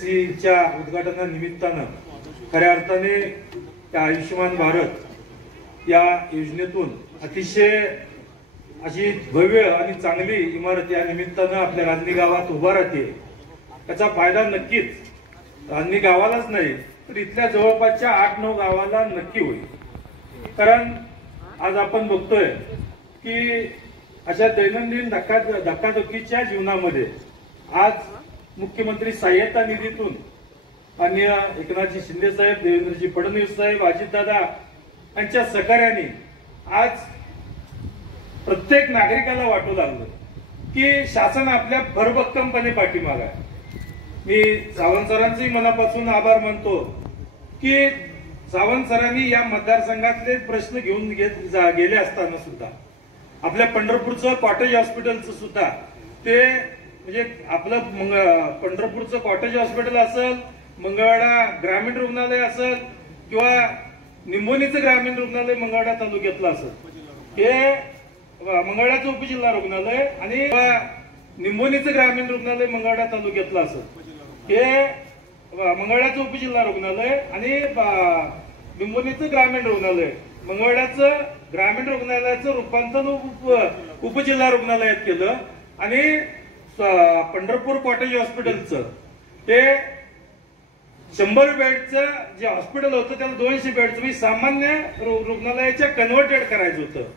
च्या उद्घाटनानिमित्तानं खऱ्या अर्थाने त्या आयुष्यमान भारत या योजनेतून अतिशय अशी भव्य आणि चांगली इमारत या निमित्तानं आपल्या रांजणी गावात उभा राहते। त्याचा फायदा नक्कीच रांजणी गावालाच नाही तर इथल्या जवळपासच्या 8-9 गावाला नक्की होईल। कारण आज आपण बघतोय की अशा दैनंदिन धक्काधक्कीच्या जीवनामध्ये आज मुख्यमंत्री सहाय्यता निधीतून माननीय एकनाथजी शिंदे साहेब, देवेंद्रजी फडणवीस साहेब, अजितदादा यांच्या सहकार्याने आज प्रत्येक नागरिकाला वाटू लागलं की शासन आपल्या भरभक्कमपणे पाठीमागे आहे। मी सावंत सरांचेही मनापासून आभार मानतो की सावंत सरांनी या मतदारसंघातले प्रश्न घेऊन गेले असताना सुद्धा आपल्या पंढरपूरचं कॉटेज हॉस्पिटलचं सुद्धा ते म्हणजे आपलं पंढरपूरचं कॉटेज हॉस्पिटल असेल, मंगळवेढा ग्रामीण रुग्णालय असेल किंवा निंबोनीचं ग्रामीण रुग्णालय मंगळवेढा तालुक्यातलं असेल, हे मंगळवेढाचं उपजिल्हा रुग्णालय आणि निंबोनीचं ग्रामीण रुग्णालय मंगळवेढा तालुक्यातलं असेल, हे मंगळवेढाचं उपजिल्हा रुग्णालय आणि निंबोनीचं ग्रामीण रुग्णालय मंगळवेढाचं ग्रामीण रुग्णालयाचं रूपांतर उपजिल्हा रुग्णालयात केलं आणि पंढरपूर कॉटेज हॉस्पिटलचं ते 100 बेडचं जे हॉस्पिटल होतं त्याला 200 बेडचं म्हणजे सामान्य रुग्णालयाच्या कन्व्हर्टेड करायचं होतं।